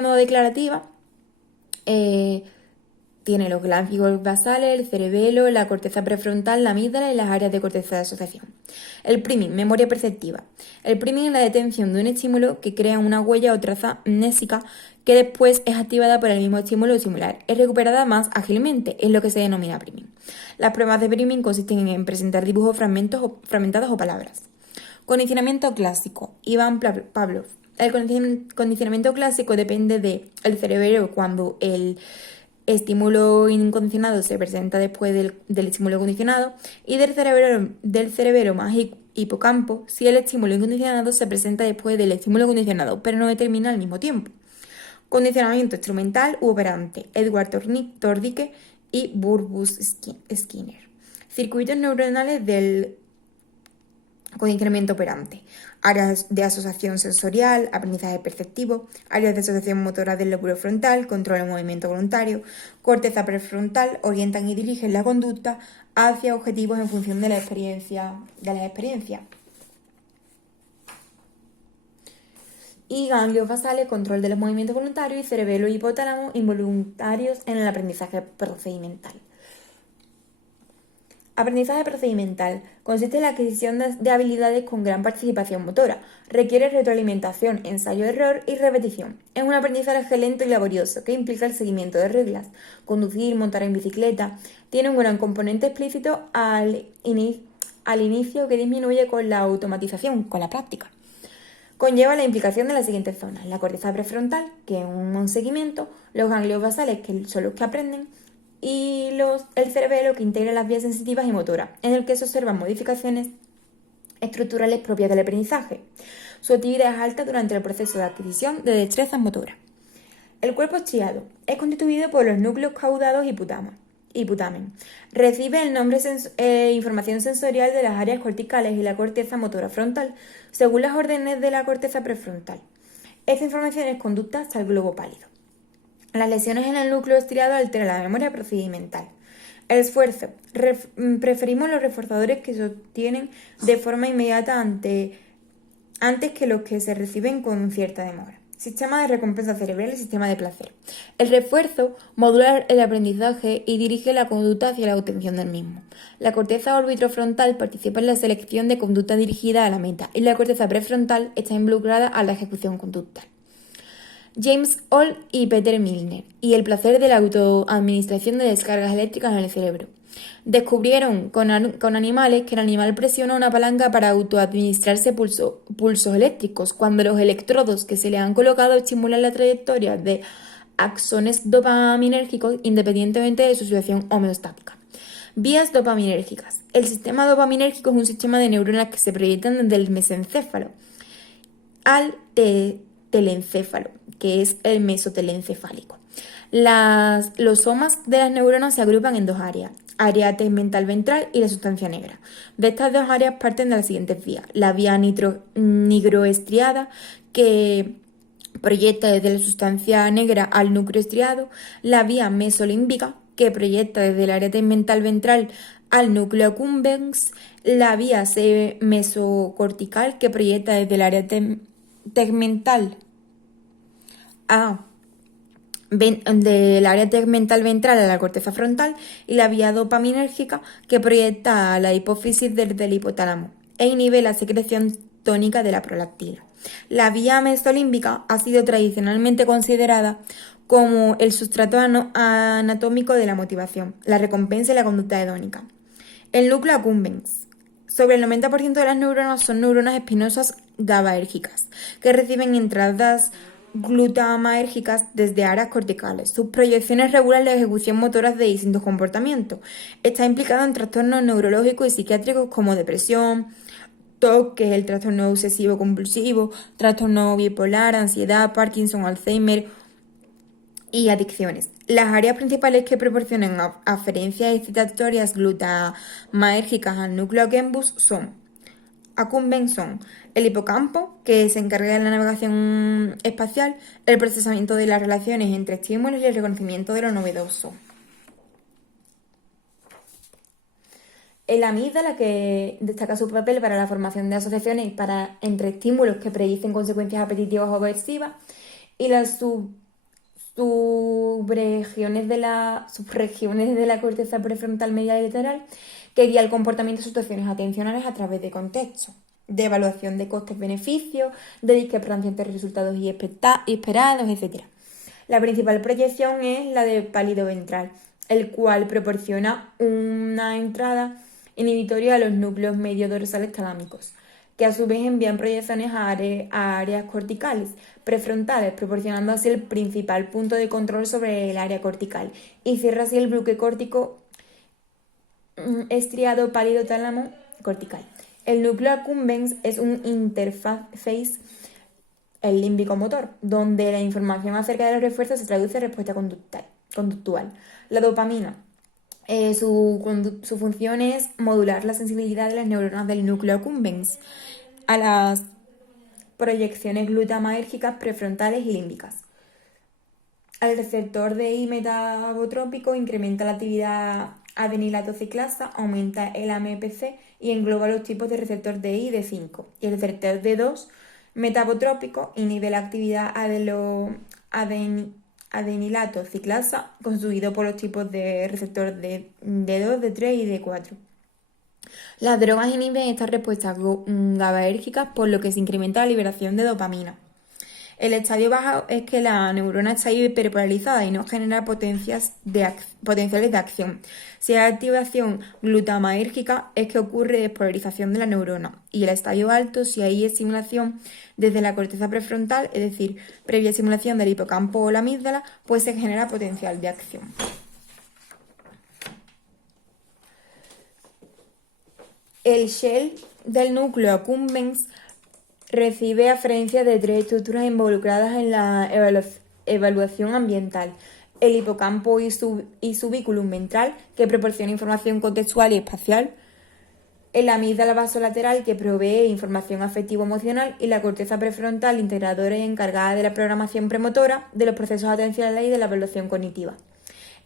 modo declarativa, tiene los ganglios basales, el cerebelo, la corteza prefrontal, la amígdala y las áreas de corteza de asociación. El priming, memoria perceptiva. El priming es la detención de un estímulo que crea una huella o traza mnésica que después es activada por el mismo estímulo similar. Es recuperada más ágilmente, es lo que se denomina priming. Las pruebas de priming consisten en presentar dibujos fragmentados o palabras. Condicionamiento clásico. Iván Pavlov. El condicionamiento clásico depende del cerebro cuando el estímulo incondicionado se presenta después del estímulo condicionado y del cerebro más hipocampo si el estímulo incondicionado se presenta después del estímulo condicionado, pero no determina al mismo tiempo. Condicionamiento instrumental u operante. Edward Tordicke y Burbus Skinner. Circuitos neuronales del condicionamiento operante. Áreas de asociación sensorial, aprendizaje perceptivo, áreas de asociación motora del lóbulo frontal, control del movimiento voluntario, corteza prefrontal, orientan y dirigen la conducta hacia objetivos en función de las experiencias. Y ganglios basales, control de los movimientos voluntarios y cerebelo y hipotálamo involuntarios en el aprendizaje procedimental. Aprendizaje procedimental consiste en la adquisición de habilidades con gran participación motora. Requiere retroalimentación, ensayo-error y repetición. Es un aprendizaje lento y laborioso que implica el seguimiento de reglas. Conducir, montar en bicicleta. Tiene un gran componente explícito al inicio que disminuye con la automatización, con la práctica. Conlleva la implicación de las siguientes zonas: la corteza prefrontal, que es un seguimiento, los ganglios basales, que son los que aprenden, y el cerebelo, que integra las vías sensitivas y motoras, en el que se observan modificaciones estructurales propias del aprendizaje. Su actividad es alta durante el proceso de adquisición de destrezas motoras. El cuerpo estriado es constituido por los núcleos caudados y putamen. Recibe el nombre información sensorial de las áreas corticales y la corteza motora frontal, según las órdenes de la corteza prefrontal. Esta información es conducta hasta el globo pálido. Las lesiones en el núcleo estriado alteran la memoria procedimental. El esfuerzo. Preferimos los reforzadores que se obtienen de forma inmediata antes que los que se reciben con cierta demora. Sistema de recompensa cerebral y sistema de placer. El refuerzo modula el aprendizaje y dirige la conducta hacia la obtención del mismo. La corteza orbitofrontal participa en la selección de conducta dirigida a la meta y la corteza prefrontal está involucrada a la ejecución conductual. James Hall y Peter Milner, y el placer de la autoadministración de descargas eléctricas en el cerebro. Descubrieron con animales que el animal presiona una palanca para autoadministrarse pulsos eléctricos, cuando los electrodos que se le han colocado estimulan la trayectoria de axones dopaminérgicos independientemente de su situación homeostática. Vías dopaminérgicas. El sistema dopaminérgico es un sistema de neuronas que se proyectan desde el mesencéfalo al telencéfalo, que es el mesotelencefálico. Los somas de las neuronas se agrupan en dos áreas: área tegmental ventral y la sustancia negra. De estas dos áreas parten de las siguientes vías: la vía nigroestriada, que proyecta desde la sustancia negra al núcleo estriado; la vía mesolímbica, que proyecta desde el área tegmental ventral al núcleo accumbens; la vía mesocortical, que proyecta desde el área tegmental del área tegmental ventral a la corteza frontal; y la vía dopaminérgica, que proyecta a la hipófisis desde el hipotálamo e inhibe la secreción tónica de la prolactina. La vía mesolímbica ha sido tradicionalmente considerada como el sustrato anatómico de la motivación, la recompensa y la conducta hedónica. El núcleo accumbens. Sobre el 90% de las neuronas son neuronas espinosas GABAérgicas, que reciben entradas glutamáergicas desde áreas corticales. Sus proyecciones regulan la ejecución motoras de distintos comportamientos. Está implicado en trastornos neurológicos y psiquiátricos como depresión, TOC, que es el trastorno obsesivo compulsivo, trastorno bipolar, ansiedad, Parkinson, Alzheimer y adicciones. Las áreas principales que proporcionan aferencias excitatorias glutamaérgicas al núcleo accumbens son el hipocampo, que se encarga de la navegación espacial, el procesamiento de las relaciones entre estímulos y el reconocimiento de lo novedoso. El amígdala, que destaca su papel para la formación de asociaciones entre estímulos que predicen consecuencias apetitivas o aversivas, y la subregiones de la corteza prefrontal media y lateral que guía el comportamiento de situaciones atencionales a través de contextos, de evaluación de costes-beneficios, de discrepancia entre resultados y esperados, etc. La principal proyección es la de pálido ventral, el cual proporciona una entrada inhibitoria a los núcleos medio dorsales talámicos, que a su vez envían proyecciones a áreas corticales prefrontales, proporcionando así el principal punto de control sobre el área cortical, y cierra así el bloque córtico estriado pálido tálamo cortical. El núcleo accumbens es un interface, el límbico motor, donde la información acerca de los refuerzos se traduce en respuesta conductual. La dopamina. Su función es modular la sensibilidad de las neuronas del núcleo accumbens a las proyecciones glutamatérgicas prefrontales y límbicas. El receptor de I metabotrópico incrementa la actividad adenilato ciclasa, aumenta el AMPC y engloba los tipos de receptor de I de 5. Y el receptor D2 metabotrópico inhibe la actividad adenilato ciclasa, constituido por los tipos de receptor de D2, D3 y D4. Las drogas inhiben estas respuestas GABAérgicas, por lo que se incrementa la liberación de dopamina. El estadio bajo es que la neurona está hiperpolarizada y no genera potenciales de acción. Si hay activación glutamaérgica, es que ocurre despolarización de la neurona. Y el estadio alto, si hay estimulación desde la corteza prefrontal, es decir, previa estimulación del hipocampo o la amígdala, pues se genera potencial de acción. El shell del núcleo accumbens recibe aferencia de tres estructuras involucradas en la evaluación ambiental: el hipocampo y subiculum ventral, que proporciona información contextual y espacial; el amígdala basolateral, que provee información afectivo-emocional; y la corteza prefrontal integradora y encargada de la programación premotora, de los procesos atencionales y de la evaluación cognitiva.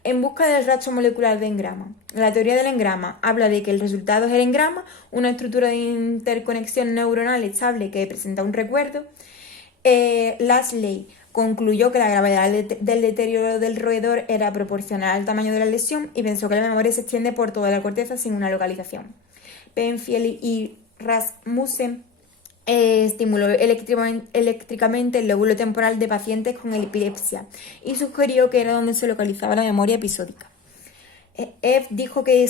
En busca del rastro molecular de engrama. La teoría del engrama habla de que el resultado es el engrama, una estructura de interconexión neuronal estable que presenta un recuerdo. Lasley concluyó que la gravedad del deterioro del roedor era proporcional al tamaño de la lesión y pensó que la memoria se extiende por toda la corteza sin una localización. Penfield y Rasmussen estimuló eléctricamente el lóbulo temporal de pacientes con epilepsia y sugirió que era donde se localizaba la memoria episódica. F dijo que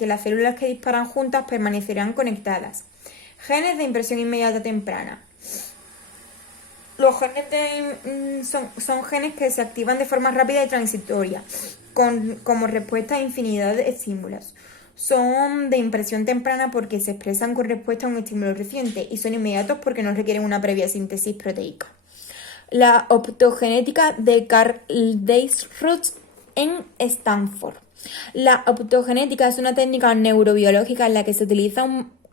las células que disparan juntas permanecerán conectadas. Genes de impresión inmediata temprana. Los genes son genes que se activan de forma rápida y transitoria, como respuesta a infinidad de estímulos. Son de impresión temprana porque se expresan con respuesta a un estímulo reciente y son inmediatos porque no requieren una previa síntesis proteica. La optogenética de Carl Deisroth en Stanford. La optogenética es una técnica neurobiológica en la que se utiliza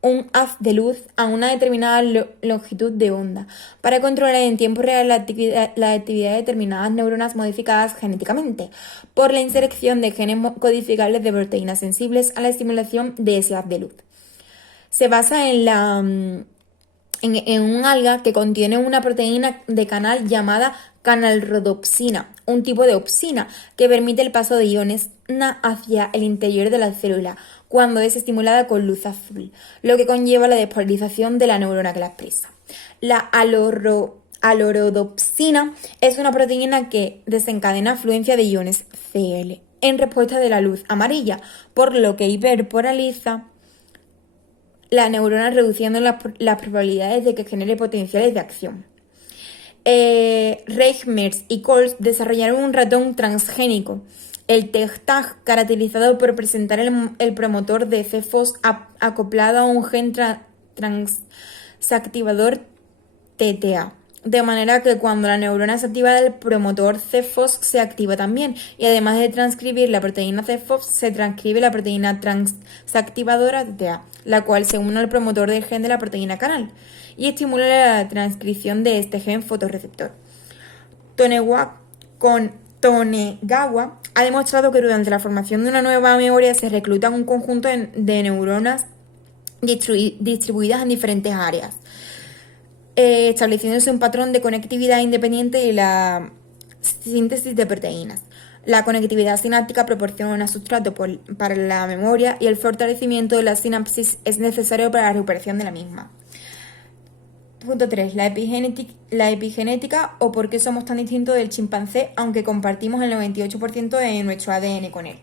un haz de luz a una determinada longitud de onda para controlar en tiempo real la actividad de determinadas neuronas modificadas genéticamente por la inserción de genes codificables de proteínas sensibles a la estimulación de ese haz de luz. Se basa en un alga que contiene una proteína de canal llamada canalrodopsina, un tipo de opsina que permite el paso de iones hacia el interior de la célula cuando es estimulada con luz azul, lo que conlleva la despolarización de la neurona que la expresa. La alorodopsina es una proteína que desencadena afluencia de iones Cl en respuesta de la luz amarilla, por lo que hiperpolariza la neurona, reduciendo las probabilidades de que genere potenciales de acción. Reimers y Coles desarrollaron un ratón transgénico, el TEG-TAG, caracterizado por presentar el promotor de CFOS acoplado a un gen transactivador TTA, de manera que cuando la neurona es activada, el promotor CFOS se activa también, y además de transcribir la proteína CFOS, se transcribe la proteína transactivadora TTA, la cual se une al promotor del gen de la proteína canal y estimula la transcripción de este gen fotorreceptor. Tonegawa ha demostrado que durante la formación de una nueva memoria se reclutan un conjunto de neuronas distribuidas en diferentes áreas, estableciéndose un patrón de conectividad independiente y la síntesis de proteínas. La conectividad sináptica proporciona un sustrato para la memoria y el fortalecimiento de la sinapsis es necesario para la recuperación de la misma. Punto 3. La epigenética o por qué somos tan distintos del chimpancé, aunque compartimos el 98% de nuestro ADN con él.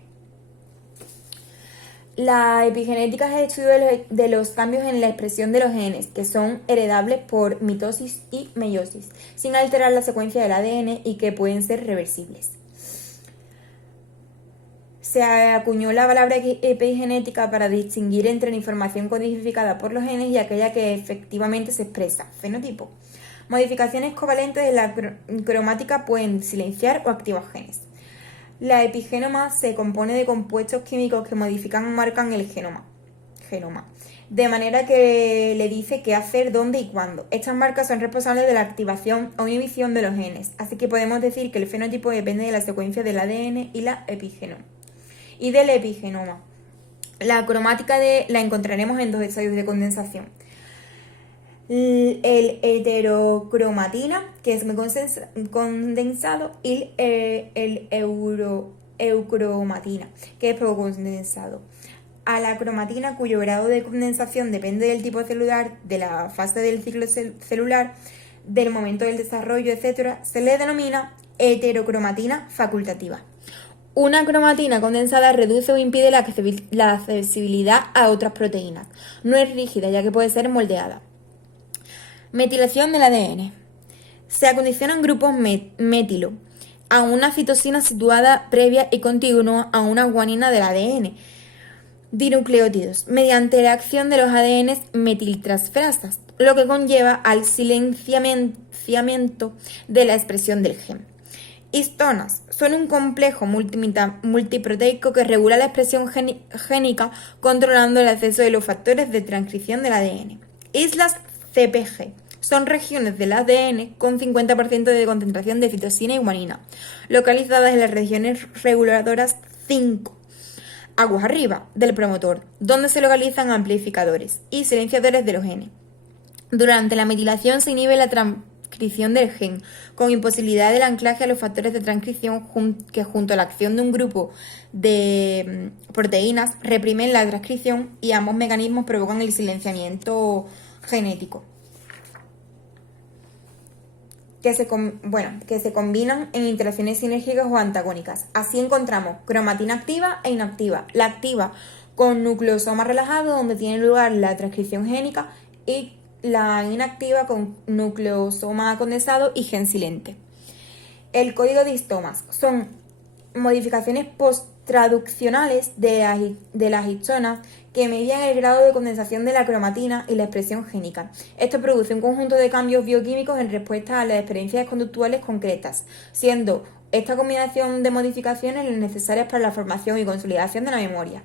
La epigenética es el estudio de los cambios en la expresión de los genes, que son heredables por mitosis y meiosis, sin alterar la secuencia del ADN y que pueden ser reversibles. Se acuñó la palabra epigenética para distinguir entre la información codificada por los genes y aquella que efectivamente se expresa, fenotipo. Modificaciones covalentes de la cromática pueden silenciar o activar genes. La epigenoma se compone de compuestos químicos que modifican o marcan el genoma, de manera que le dice qué hacer, dónde y cuándo. Estas marcas son responsables de la activación o inhibición de los genes, así que podemos decir que el fenotipo depende de la secuencia del ADN y del epigenoma. La cromática la encontraremos en dos estadios de condensación. El heterocromatina, que es muy condensado, y el eucromatina, que es poco condensado. A la cromatina, cuyo grado de condensación depende del tipo celular, de la fase del ciclo celular, del momento del desarrollo, etc., se le denomina heterocromatina facultativa. Una cromatina condensada reduce o impide la accesibilidad a otras proteínas. No es rígida, ya que puede ser moldeada. Metilación del ADN. Se acondicionan grupos metilo a una citosina situada previa y continua a una guanina del ADN, dinucleótidos, mediante la acción de los ADN metiltransferasas, lo que conlleva al silenciamiento de la expresión del gen. Histonas son un complejo multiproteico que regula la expresión génica controlando el acceso de los factores de transcripción del ADN. Islas CpG son regiones del ADN con 50% de concentración de citosina y guanina, localizadas en las regiones reguladoras 5, aguas arriba, del promotor, donde se localizan amplificadores y silenciadores de los genes. Durante la metilación se inhibe la transcripción del gen, con imposibilidad del anclaje a los factores de transcripción que junto a la acción de un grupo de proteínas reprimen la transcripción y ambos mecanismos provocan el silenciamiento genético. Que se combinan en interacciones sinérgicas o antagónicas. Así encontramos cromatina activa e inactiva. La activa con nucleosoma relajado, donde tiene lugar la transcripción génica, y la inactiva con nucleosoma condensado y gen silente. El código de histomas son modificaciones posttraduccionales de las histonas que median el grado de condensación de la cromatina y la expresión génica. Esto produce un conjunto de cambios bioquímicos en respuesta a las experiencias conductuales concretas, siendo esta combinación de modificaciones las necesarias para la formación y consolidación de la memoria.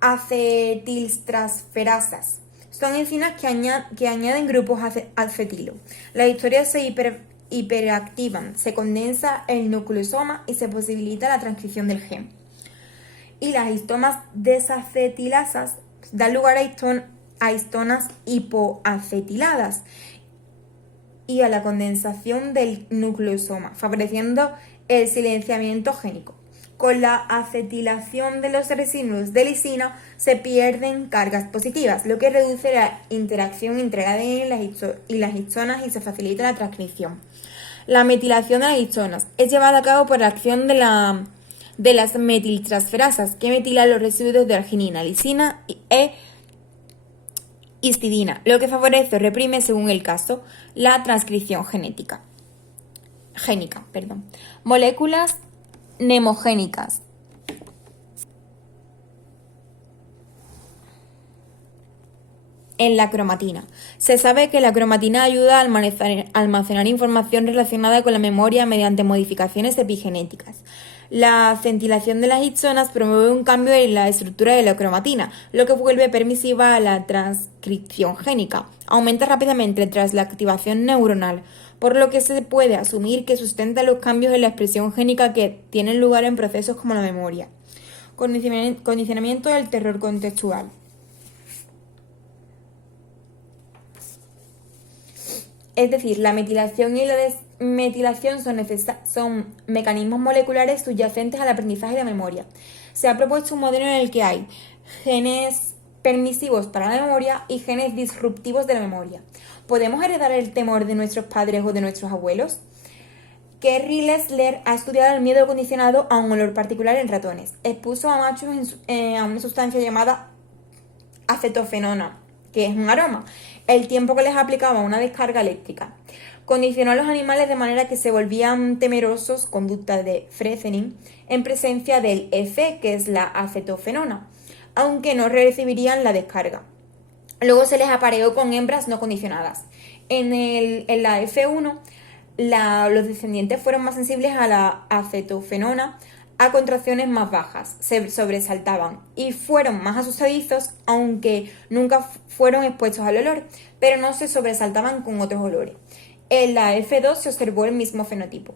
Acetiltransferasas son enzimas que añaden grupos acetilo. Las historias se hiperactivan, se condensa el nucleosoma y se posibilita la transcripción del gen. Y las histonas desacetilasas dan lugar a histonas hipoacetiladas y a la condensación del nucleosoma, favoreciendo el silenciamiento génico. Con la acetilación de los residuos de lisina se pierden cargas positivas, lo que reduce la interacción entre el ADN y las histonas y se facilita la transcripción. La metilación de las histonas es llevada a cabo por la acción de las metiltransferasas que metilan los residuos de arginina, lisina e histidina, lo que favorece o reprime, según el caso, la transcripción génica. Moléculas mnemogénicas. En la cromatina. Se sabe que la cromatina ayuda a almacenar información relacionada con la memoria mediante modificaciones epigenéticas. La centilación de las histonas promueve un cambio en la estructura de la cromatina, lo que vuelve permisiva a la transcripción génica. Aumenta rápidamente tras la activación neuronal, por lo que se puede asumir que sustenta los cambios en la expresión génica que tienen lugar en procesos como la memoria. Condicionamiento del terror contextual. Es decir, la metilación y metilación son mecanismos moleculares subyacentes al aprendizaje y la memoria. Se ha propuesto un modelo en el que hay genes permisivos para la memoria y genes disruptivos de la memoria. ¿Podemos heredar el temor de nuestros padres o de nuestros abuelos? Kerry Lessler ha estudiado el miedo condicionado a un olor particular en ratones. Expuso a machos a una sustancia llamada acetofenona, que es un aroma, el tiempo que les aplicaba una descarga eléctrica. Condicionó a los animales de manera que se volvían temerosos, conducta de Fresenius, en presencia del F, que es la acetofenona, aunque no recibirían la descarga. Luego se les apareó con hembras no condicionadas. En la F1, los descendientes fueron más sensibles a la acetofenona, a contracciones más bajas, se sobresaltaban y fueron más asustadizos, aunque nunca fueron expuestos al olor, pero no se sobresaltaban con otros olores. En la F2 se observó el mismo fenotipo.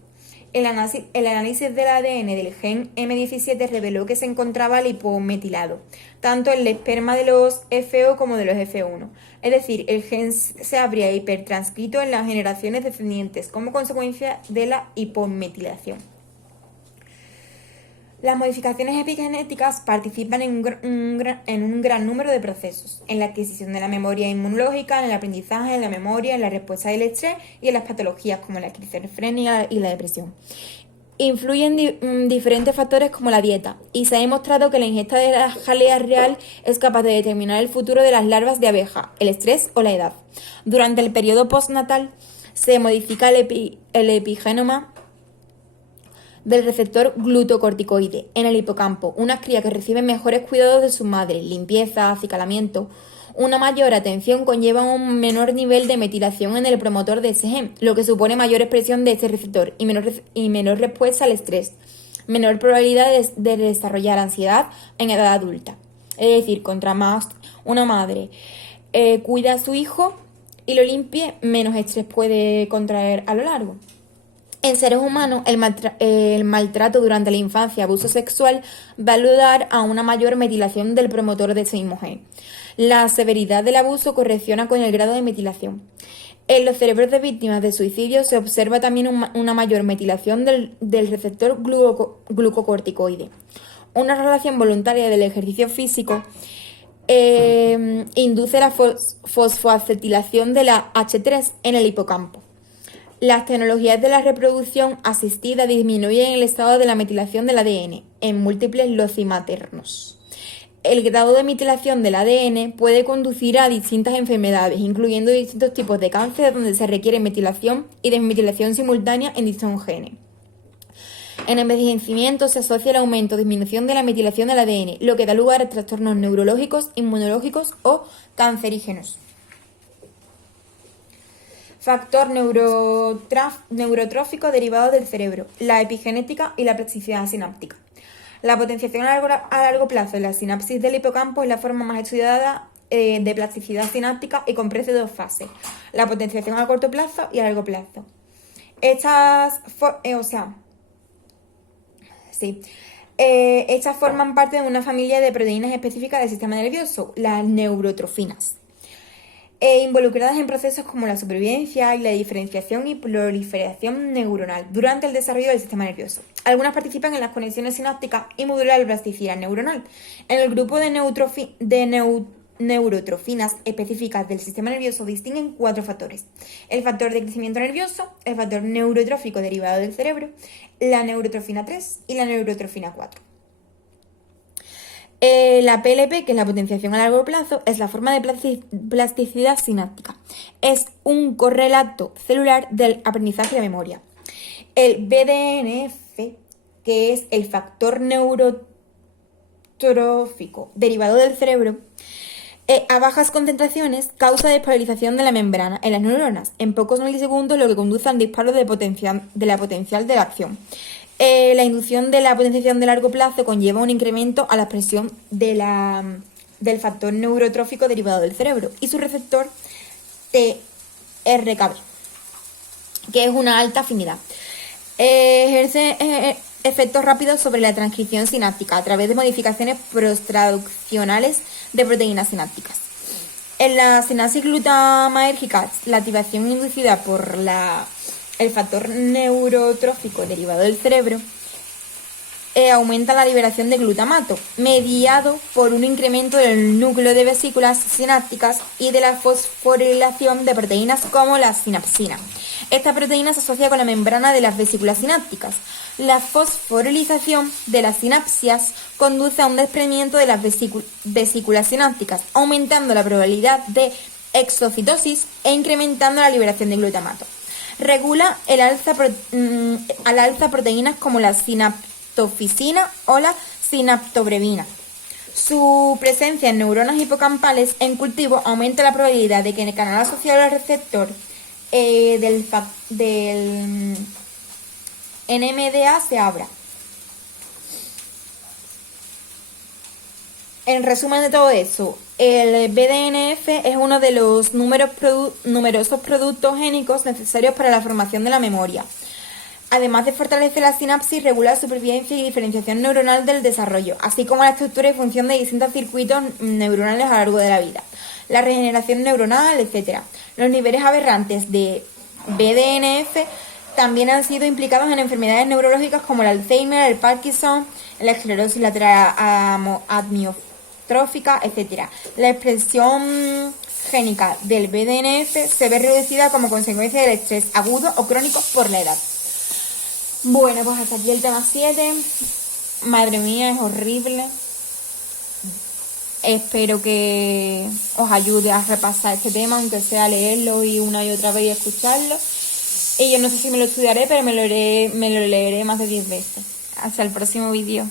El análisis del ADN del gen M17 reveló que se encontraba lipometilado, tanto en el esperma de los FO como de los F1. Es decir, el gen se habría hipertranscrito en las generaciones descendientes como consecuencia de la hipometilación. Las modificaciones epigenéticas participan en un gran número de procesos, en la adquisición de la memoria inmunológica, en el aprendizaje, en la memoria, en la respuesta del estrés y en las patologías como la esquizofrenia y la depresión. Influyen diferentes factores como la dieta, y se ha demostrado que la ingesta de la jalea real es capaz de determinar el futuro de las larvas de abeja, el estrés o la edad. Durante el periodo postnatal se modifica el epigenoma del receptor glucocorticoide en el hipocampo. Unas crías que reciben mejores cuidados de su madre, limpieza, acicalamiento. Una mayor atención conlleva un menor nivel de metilación en el promotor de ese gen, lo que supone mayor expresión de este receptor y menor respuesta al estrés, menor probabilidad de desarrollar ansiedad en edad adulta. Es decir, contra más una madre cuida a su hijo y lo limpie, menos estrés puede contraer a lo largo. En seres humanos, el maltrato durante la infancia, abuso sexual, va a ayudar a una mayor metilación del promotor de ese mismo gen. La severidad del abuso correlaciona con el grado de metilación. En los cerebros de víctimas de suicidio se observa también una mayor metilación del receptor glucocorticoide. Una relación voluntaria del ejercicio físico induce la fosfoacetilación de la H3 en el hipocampo. Las tecnologías de la reproducción asistida disminuyen el estado de la metilación del ADN en múltiples loci maternos. El grado de metilación del ADN puede conducir a distintas enfermedades, incluyendo distintos tipos de cáncer donde se requiere metilación y desmetilación simultánea en distintos genes. En envejecimiento se asocia el aumento o disminución de la metilación del ADN, lo que da lugar a trastornos neurológicos, inmunológicos o cancerígenos. Factor neurotrófico derivado del cerebro, la epigenética y la plasticidad sináptica. La potenciación a largo plazo de la sinapsis del hipocampo es la forma más estudiada de plasticidad sináptica y comprende dos fases, la potenciación a corto plazo y a largo plazo. Estas forman parte de una familia de proteínas específicas del sistema nervioso, las neurotrofinas. Involucradas en procesos como la supervivencia y la diferenciación y proliferación neuronal durante el desarrollo del sistema nervioso. Algunas participan en las conexiones sinápticas y modulan la plasticidad neuronal. En el grupo de neurotrofinas específicas del sistema nervioso distinguen 4 factores: el factor de crecimiento nervioso, el factor neurotrófico derivado del cerebro, la neurotrofina 3 y la neurotrofina 4. La PLP, que es la potenciación a largo plazo, es la forma de plasticidad sináptica. Es un correlato celular del aprendizaje y la memoria. El BDNF, que es el factor neurotrófico derivado del cerebro, a bajas concentraciones causa despolarización de la membrana en las neuronas en pocos milisegundos, lo que conduce al disparo de la potencial de la acción. La inducción de la potenciación de largo plazo conlleva un incremento a la expresión del factor neurotrófico derivado del cerebro y su receptor TRKB, que es una alta afinidad. Ejerce efectos rápidos sobre la transcripción sináptica a través de modificaciones postraduccionales de proteínas sinápticas. En la sinapsis glutamatérgica, la activación inducida por la el factor neurotrófico derivado del cerebro, aumenta la liberación de glutamato, mediado por un incremento del núcleo de vesículas sinápticas y de la fosforilación de proteínas como la sinapsina. Esta proteína se asocia con la membrana de las vesículas sinápticas. La fosforilización de las sinapsias conduce a un desprendimiento de las vesículas sinápticas, aumentando la probabilidad de exocitosis e incrementando la liberación de glutamato. Regula al alza proteínas como la sinaptofisina o la sinaptobrevina. Su presencia en neuronas hipocampales en cultivo aumenta la probabilidad de que en el canal asociado al receptor del NMDA se abra. En resumen de todo eso, el BDNF es uno de los numerosos productos génicos necesarios para la formación de la memoria. Además de fortalecer la sinapsis, regula la supervivencia y diferenciación neuronal del desarrollo, así como la estructura y función de distintos circuitos neuronales a lo largo de la vida, la regeneración neuronal, etc. Los niveles aberrantes de BDNF también han sido implicados en enfermedades neurológicas como el Alzheimer, el Parkinson, la esclerosis lateral amiotrófica, etc. La expresión génica del BDNF se ve reducida como consecuencia del estrés agudo o crónico por la edad. Bueno, pues hasta aquí el tema 7. Madre mía, es horrible. Espero que os ayude a repasar este tema, aunque sea leerlo y una y otra vez y escucharlo. Y yo no sé si me lo estudiaré, pero me lo leeré más de 10 veces. Hasta el próximo vídeo.